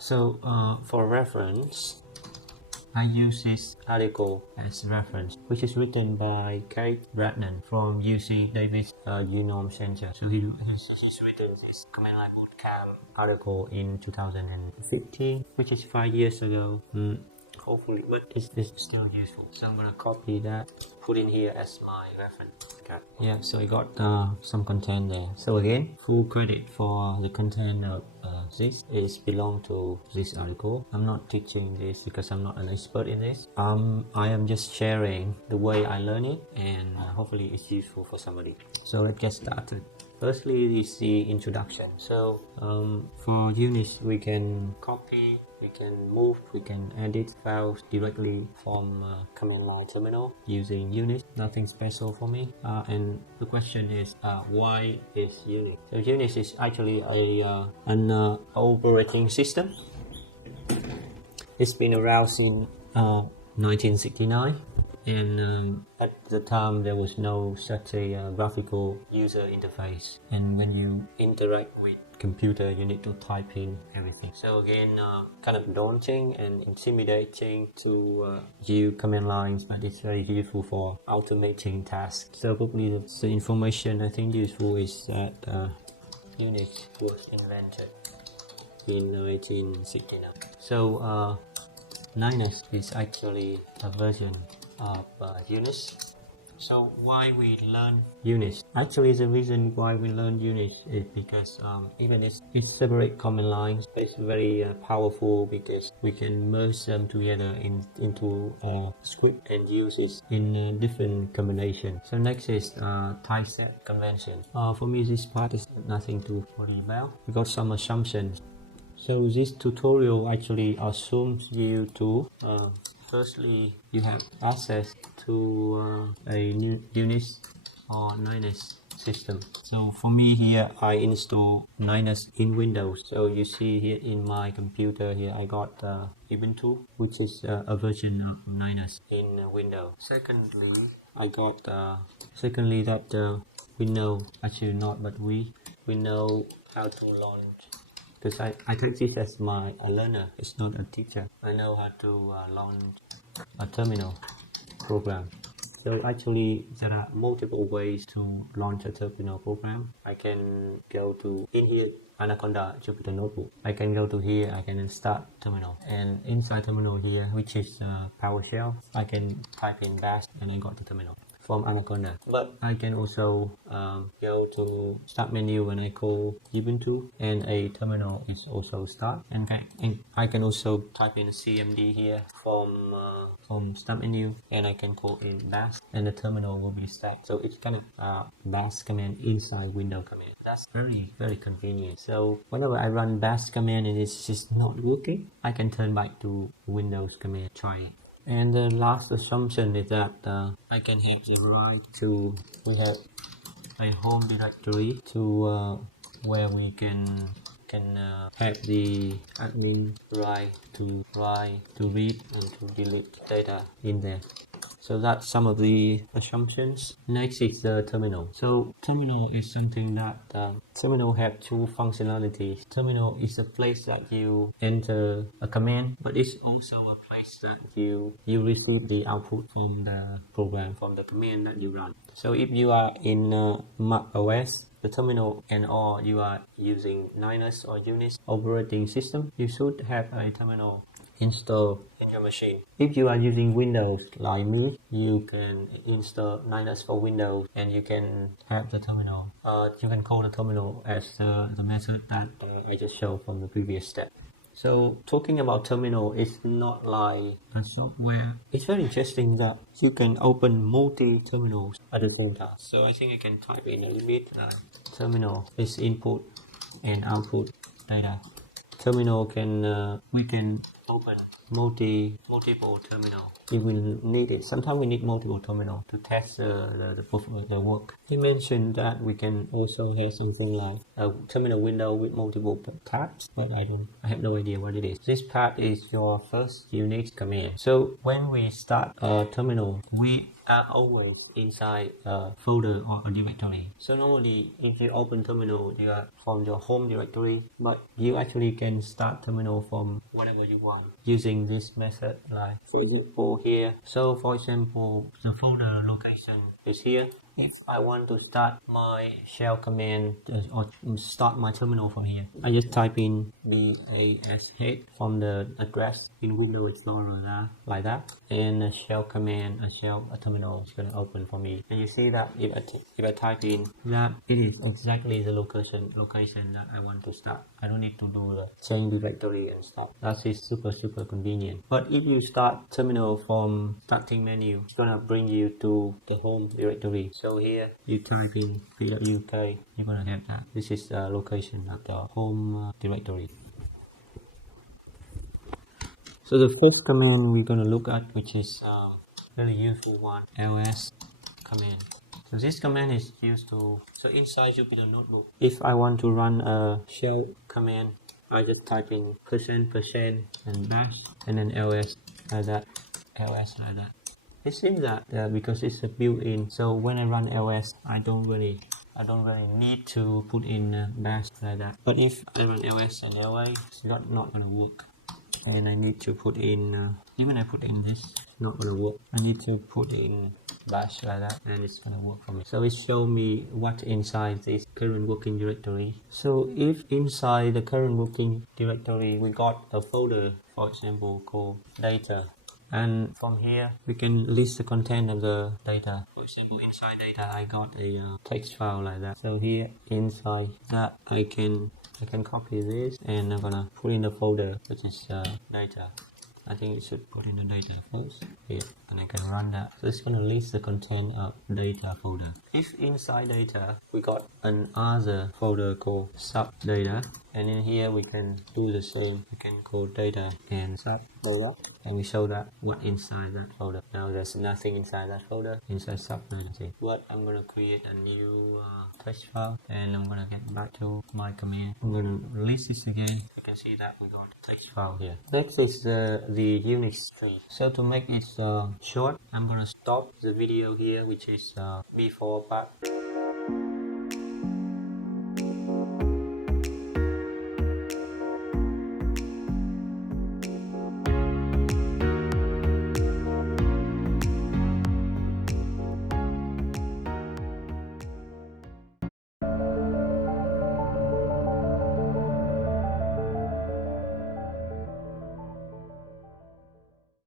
So for reference, I use this article as reference, which is written by Kate Bradnan from UC Davis Genome Center. So he's written this command line bootcamp article in 2015, which is 5 years ago. Hopefully, but it's still useful. So I'm gonna copy that, put in here as my reference. Okay. Yeah, so I got some content there. So again, full credit for the content of this is belong to this article. I'm not teaching this because I'm not an expert in this. I am just sharing the way I learn it, and hopefully it's useful for somebody. So let's get started. Firstly is the introduction. So for units, we can copy, we can move, we can edit files directly from command line terminal using Unix. Nothing special for me. And the question is, why is Unix? So Unix is actually an operating system. It's been around since 1969. And at the time there was no such a graphical user interface, and when you interact with computer you need to type in everything. So again, kind of daunting and intimidating to use command lines, but it's very useful for automating tasks. So probably the information I think useful is that Unix was invented in 1969. So Linux is actually a version of Unix. So why we learn Unix? Actually, the reason why we learn Unix is because even it's separate command lines, it's very powerful because we can merge them together into a script and use it in different combinations. So next is typeset convention. For me, this part is nothing to worry about. We got some assumptions. So this tutorial actually assumes you to firstly, you have access to a Unix or Linux system. So for me here, I install Linux in Windows. So you see here in my computer here, I got Ipython, which is a version of Linux in Windows. Secondly, I got that we know, actually not, but we know how to launch. Because I take this as a learner, it's not a teacher. I know how to launch a terminal program. So actually there are multiple ways to launch a terminal program. I can go to in here Anaconda Jupyter Notebook. I can go to here, I can start terminal, and inside terminal here, which is PowerShell, I can type in bash and I got the terminal from Anaconda. But I can also go to start menu when I call Ubuntu, and a terminal is also start, and I can also type in CMD here from start menu, and I can call in bash and the terminal will be stacked. So it's kind of bash command inside window command. That's very convenient. So whenever I run bash command and it's just not working, I can turn back to Windows command, try it. And the last assumption is that I can have the right to, we have a home directory to where we can have the admin right to read and to delete data in there. So that's some of the assumptions. Next is the terminal. So terminal is something that terminal have two functionalities. Terminal is a place that you enter a command, but it's also a place that you receive the output from the program, from the command that you run. So if you are in Mac OS, the terminal, and or you are using Linux or Unix operating system, you should have a terminal installed in your machine. If you are using Windows like me, you can install Linux for Windows and you can have the terminal. You can call the terminal as the method that I just showed from the previous step. So talking about terminal, it's not like a software. It's very interesting that you can open multi-terminals at the same time. So I think I can type in a limit. Terminal is input and output data. Terminal can we can open multiple terminal if we need it. Sometimes we need multiple terminals to test the work. He mentioned that we can also have something like a terminal window with multiple paths, but I have no idea what it is. This path is your first unique command. So when we start a terminal, we are always inside a folder or a directory. So normally, if you open terminal, you are from your home directory, but you actually can start terminal from whatever you want using this method. Like for example here. So for example, the folder location is here. If I want to start my shell command or start my terminal from here, I just type in bash from the address in Windows Explorer like that, and a shell command, a terminal is going to open for me. And you see that if I type in that, it is exactly the location that I want to start. I don't need to do the change directory and stuff. That is super convenient. But if you start terminal from starting menu, it's gonna bring you to the home directory. So here you type in pwk, you're gonna have that. This is the location of the home directory. So the first command we're gonna look at, which is very useful one, ls command. So this command is used to, so inside Jupyter Notebook, if I want to run a shell command, I just type in %% and bash and then ls like that, It seems that because it's a built-in, so when I run ls, I don't really need to put in bash like that. But if I run ls and ls, it's not gonna work. And I need to put in, even I put in this, not gonna work. I need to put in bash like that, and it's gonna work for me. So it shows me what inside this current working directory. So if inside the current working directory we got a folder, for example, called data, and from here we can list the content of the data. For example, inside data I got a text file like that. So here inside that I can copy this, and I'm gonna put in the folder which is data. I think it should put in the data first here, and I can run that. So it's gonna list the content of data folder. If inside data we got another folder called sub data, and in here we can do the same. We can call data and sub folder, and we show that what inside that folder. Now there's nothing inside that folder, inside sub data. But I'm gonna create a new text file, and I'm gonna get back to my command. I'm gonna release this again. You can see that we got a text file here. Next is the Unix tree. So to make it short, I'm gonna stop the video here, which is before part.